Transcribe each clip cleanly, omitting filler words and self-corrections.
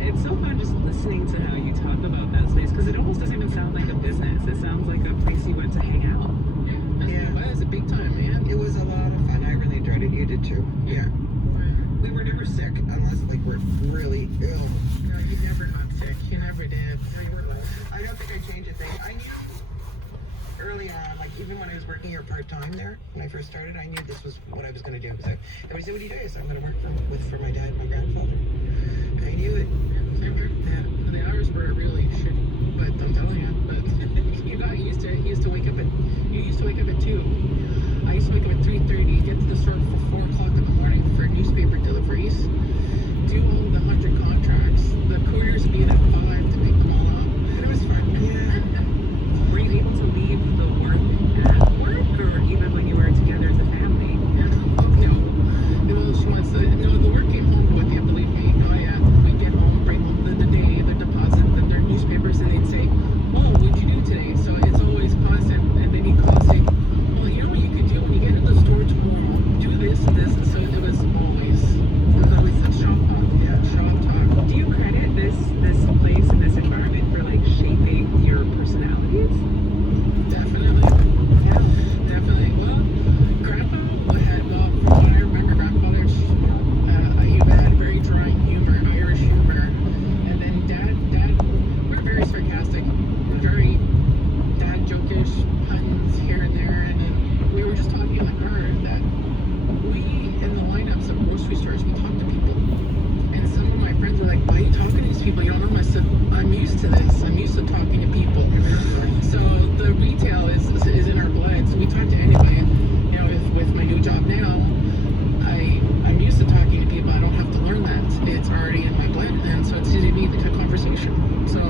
it's so fun just listening to how you talk about that space, because it almost doesn't even sound like a business. It sounds like a place you went to hang out. Yeah, it was a big time, man. It was a lot of fun. I really enjoyed it. You did too. Yeah. We were never sick unless like we're really ill. No, you never got sick. You never did. I don't think I changed a thing. I knew early on, like even when I was working here part-time there, when I first started, I knew this was what I was going to do. Because every said, what do you do? So I'm going to work for my dad and my grandfather. I knew it. Yeah. The hours were really shitty, but I'm telling you, but you got used to it. You used to wake up at 2. I used to wake up at 3:30, get to the store for 4 o'clock in the morning for newspaper deliveries, do all the 100 contracts, the couriers being at 5 to pick them all up. And it was fun. Yeah. Were you able to leave the work at work, or even when you were together as a family? No. The work came home with you, believe me. Oh yeah. We'd get home, bring home the day, the deposit, then their newspapers, and they'd say, oh, what'd you do today? So it's always constant, and then he'd call and say, well, you know what you could do when you get to the store tomorrow? Do this and this. And so it was always such shop talk. Yeah, shop talk. Do you credit this place and this environment for like shaping your personalities? Definitely. Yeah, definitely. Well, from what I remember, grandfather, he had very dry humor, Irish humor. And then dad, we're very sarcastic, very dad jokish, puns here and there. And then we were just talking in the car that we, in the lineups of grocery stores, we talk to people. And some of my friends were like, why are you talking to these people? You don't know them. I said, I'm used to this. I'm used to talking to people. So the retail is in our blood. So we talk to anybody. You know, with my new job now, I'm used to talking to people. I don't have to learn that. It's already in my blood. And so it's easy to be the conversation. So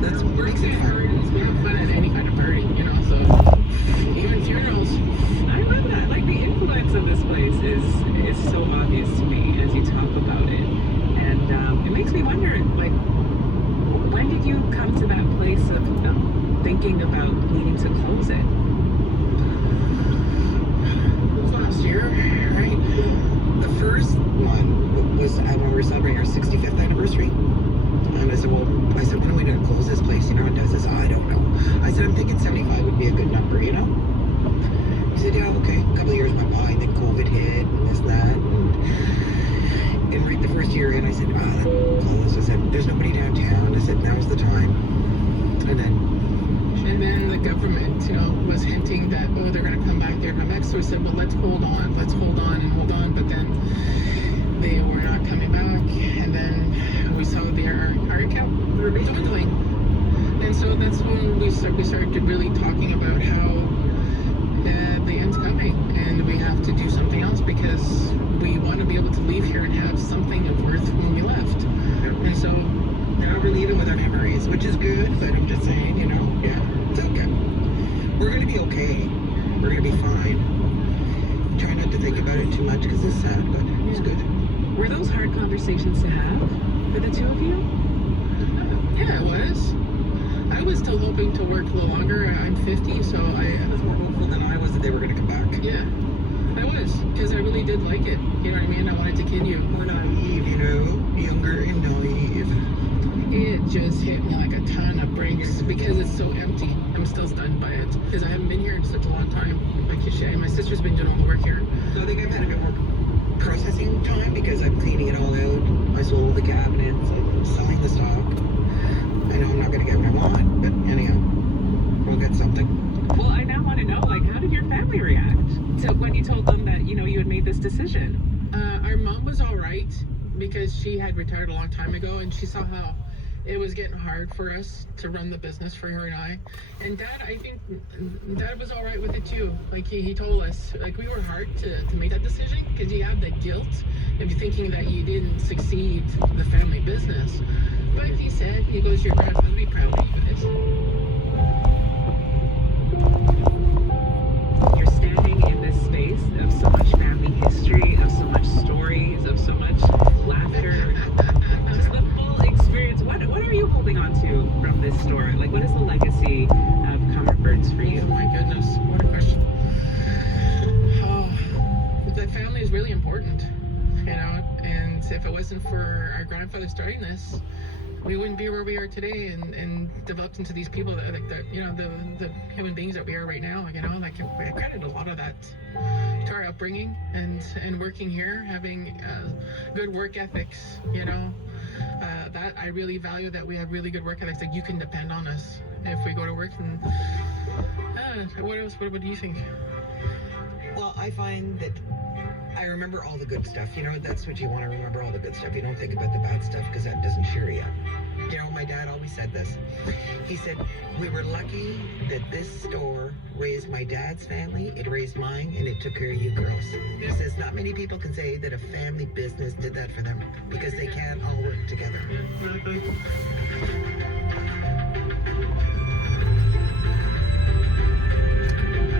that's what makes it fun. We have fun at any kind of party, you know, so even funerals. I love that. Like, the influence of this place is so obvious to me as you talk about it. And it makes me wonder, like, when did you come to that place of thinking about needing to close it? It was last year, right? The first one was when we were celebrating our 65th anniversary. And I said, when are we going to close this place? You know, and Dad says, I don't know. I said, I'm thinking 75 would be a good number, you know? He said, yeah, okay. A couple of years went by, then COVID hit, and this, that. And right the first year in, I said, close. I said, there's nobody downtown. I said, now's the time. And then the government, you know, was hinting that, oh, they're going to come back, So we said, well, let's hold on. But then they were not coming back. And then we saw our account dwindling. And so that's when we started really talking about how the end's coming. And we have to do something else because we want to be able to leave here and have something of worth when we left. And so now we're leaving with our memories, which is good, but I'm just saying, you know, yeah, it's okay. We're going to be okay. We're going to be fine. Try not to think about it too much because it's sad, but it's good. Were those hard conversations to have for the two of you? Yeah, it was. I was still hoping to work a little longer. I'm 50, so I was more hopeful than I was that they were going to come back. Yeah, I was, because I really did like it. You know what I mean? I wanted to kid you. We're naive, you know? Younger and naive. It just hit me like a ton of bricks because it's so empty. I'm still stunned by it because I haven't been here in such a long time. Like you say, my sister's been doing all the work here. So I think I've had a bit more processing time because I'm cleaning it all out. I sold the cabinets, I'm selling the stock. I know I'm not going to get what I want, but anyhow, we'll get something. Well, I now want to know, like, how did your family react to when you told them that, you know, you had made this decision? Our mom was all right because she had retired a long time ago and she saw how it was getting hard for us to run the business for her and I. And Dad, I think Dad was all right with it too. Like he told us, like we were hard to make that decision because you have the guilt of thinking that you didn't succeed the family business. But he said, he goes, your grandfather would be proud of you guys. You're standing in this space of so much family history, of so much stories, of so much laughter. Just the full experience. What are you holding on to from this store? Like, what is the legacy of Comerford's for you? Oh my goodness, what a question. Oh, the family is really important, you know, and if it wasn't wasn't for our grandfather starting this, we wouldn't be where we are today and developed into these people that like the human beings that we are right now. I credit a lot of that to our upbringing and working here, having good work ethics. That I really value, that we have really good work ethics. Like, you can depend on us if we go to work. And what else? What do you think? Well, I find that I remember all the good stuff. That's what you want to remember, all the good stuff. You don't think about the bad stuff because that doesn't cheer you up. My dad always said this. He said, we were lucky that this store raised my dad's family, it raised mine, and it took care of you girls. He says, not many people can say that a family business did that for them because they can't all work together.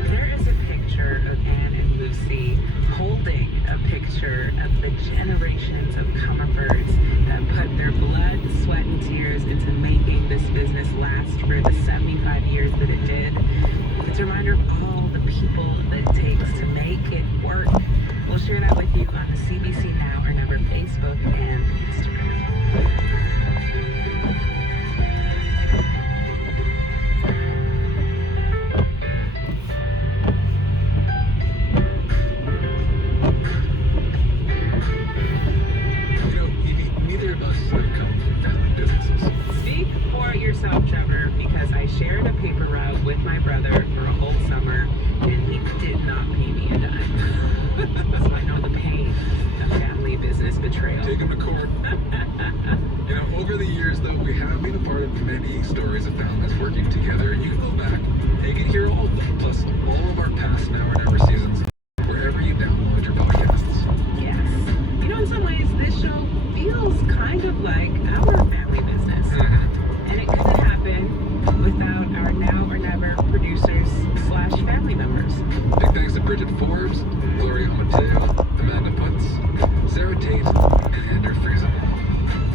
There is a picture of Anne and Lucy holding a picture of the generations of Comerfords that put their blood, sweat, and tears into making this business last for the 75 years that it did. It's a reminder of all the people that it takes to make it work. We'll share that with you on the CBC Now or Never Facebook and Instagram. Yourself, Trevor, because I shared a paper route with my brother for a whole summer and he did not pay me a dime. So I know the pain of family business betrayal. Take him to court. Over the years, though, we have been a part of many stories of families working together, and you can go back and you can hear all of them, plus all of our past Now or Never seasons, wherever you download your podcasts. Yes. In some ways, this show feels kind of like our family business. And it couldn't happen without our Now or Never producers / family members. Big thanks to Bridget Forbes, Gloria Mateo, Amanda Putz, Sarah Tate, and Andrew Friesen.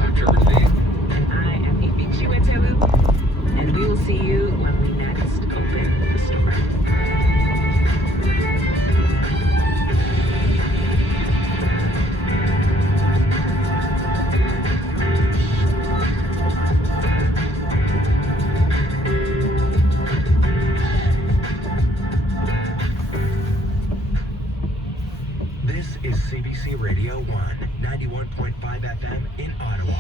I'm Trevor Devine. And I am Ifi Chiwetewu. And we will see you when we next open the store. This is CBC Radio 1, 91.5 FM in Ottawa.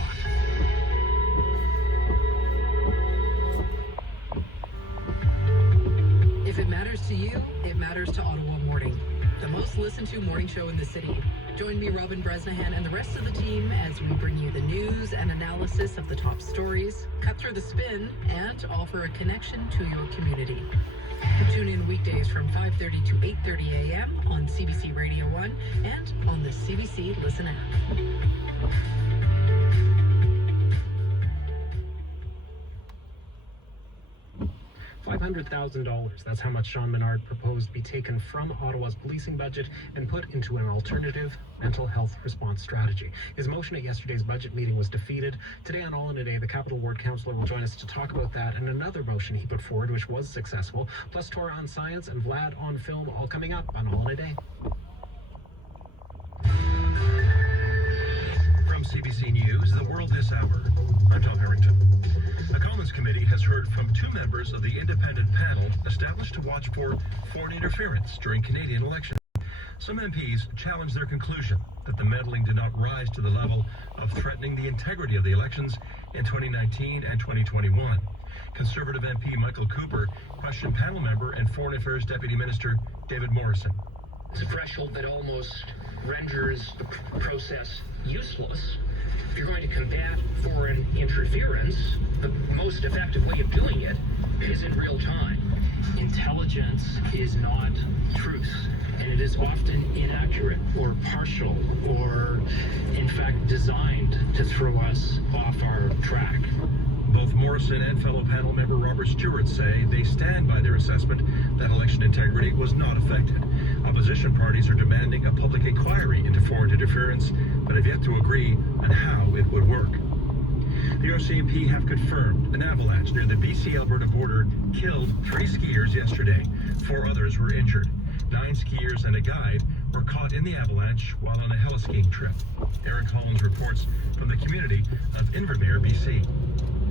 If it matters to you, it matters to Ottawa Morning, the most listened to morning show in the city. Join me, Robin Bresnahan, and the rest of the team as we bring you the news and analysis of the top stories, cut through the spin, and offer a connection to your community. Tune in weekdays from 5:30 to 8:30 a.m. on CBC Radio 1 and on the CBC Listen app. $500,000. That's how much Sean Menard proposed be taken from Ottawa's policing budget and put into an alternative mental health response strategy. His motion at yesterday's budget meeting was defeated. Today on All in a Day, the Capital Ward Councillor will join us to talk about that and another motion he put forward, which was successful, plus Tora on science and Vlad on film, all coming up on All in a Day. From CBC News, The World This Hour, I'm Tom Harrington. A Commons Committee has heard from two members of the independent panel established to watch for foreign interference during Canadian elections. Some MPs challenged their conclusion that the meddling did not rise to the level of threatening the integrity of the elections in 2019 and 2021. Conservative MP Michael Cooper questioned panel member and Foreign Affairs Deputy Minister David Morrison. It's a threshold that almost renders the process useless. If you're going to combat foreign interference, the most effective way of doing it is in real time. Intelligence is not truth, and it is often inaccurate or partial or, in fact, designed to throw us off our track. Both Morrison and fellow panel member Robert Stewart say they stand by their assessment that election integrity was not affected. Opposition parties are demanding a public inquiry into foreign interference, but have yet to agree on how it would work. The RCMP have confirmed an avalanche near the BC-Alberta border killed 3 skiers yesterday. 4 others were injured. 9 skiers and a guide were caught in the avalanche while on a heliskiing trip. Aaron Collins reports from the community of Invermere, BC.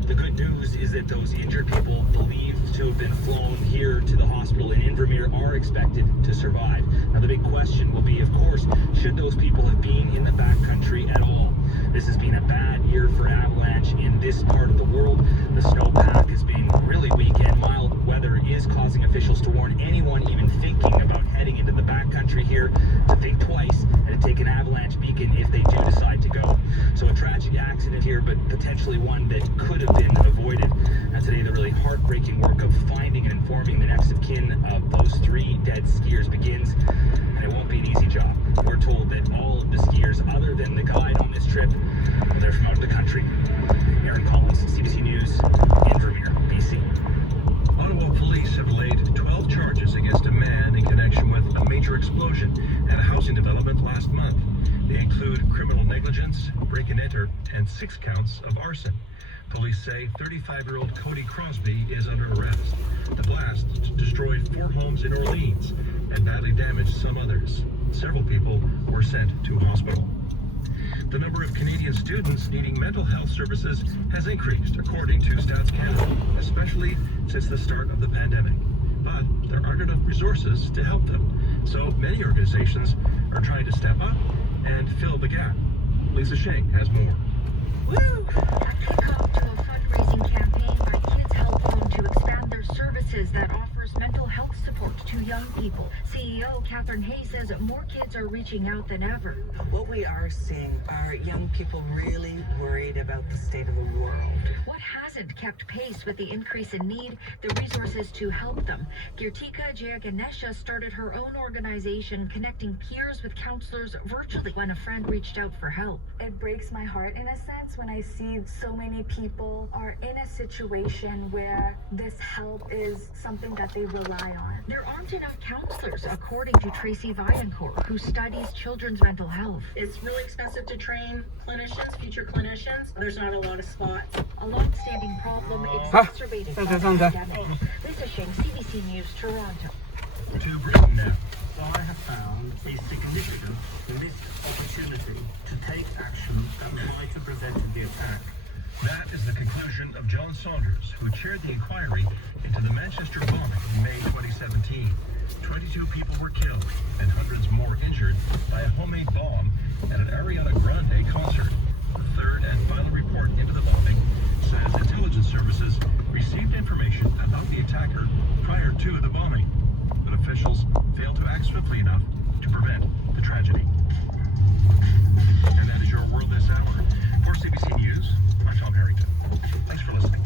The good news is that those injured people believed to have been flown here to the hospital in Invermere are expected to survive. Now the big question will be, of course, should those people have been in the backcountry at all? This has been a bad year for avalanche in this part of the world. The snowpack has been really weak, and mild weather is causing officials to warn anyone even thinking about heading into the backcountry here to think twice and to take an avalanche beacon if they do decide to go. So a tragic accident here, but potentially one that could have been avoided. And today the really heartbreaking work of finding and informing the next of kin of those 3 dead skiers begins, and it won't be an easy job. We're told that all of the skiers, other than the guide on this trip, they're from out of the country. Aaron Collins, CBC News, Invermere, BC. Ottawa police have laid 12 charges against a man in connection with a major explosion at a housing development last month. They include criminal negligence, break-and-enter, and 6 counts of arson. Police say 35-year-old Cody Crosby is under arrest. The blast destroyed 4 homes in Orleans and badly damaged some others. Several people were sent to a hospital. The number of Canadian students needing mental health services has increased, according to Stats Canada, especially since the start of the pandemic. But there aren't enough resources to help them. So many organizations are trying to step up and fill the gap. Lisa Sheng has more. Woo! That kick-off to a fundraising campaign by Kids Help Phone to expand their services that offers mental health support to young people. CEO Catherine Hayes says more kids are reaching out than ever. What we are seeing are young people really worried about the state of the world. What hasn't kept pace with the increase in need? The resources to help them. Girtika Jayaganesha started her own organization connecting peers with counselors virtually when a friend reached out for help. It breaks my heart in a sense when I see so many people are in a situation where this help is something that they rely on. There aren't enough counselors, according to Tracy Viancourt, who studies children's mental health. It's really expensive to train clinicians, future clinicians. There's not a lot of spots. A long-standing problem exacerbated by the pandemic. Lisa Sheng, CBC News, Toronto. To Britain now. So I have found a significant missed opportunity to take action that might have prevented the attack. That is the conclusion of John Saunders, who chaired the inquiry into the Manchester bombing in May 2017. 22 people were killed and hundreds more injured by a homemade bomb at an Ariana Grande concert. The third and final report into the bombing says intelligence services received information about the attacker prior to the bombing, but officials failed to act swiftly enough to prevent the tragedy. And that is your World This Hour. For CBC News, I'm Tom Harrington. Thanks for listening.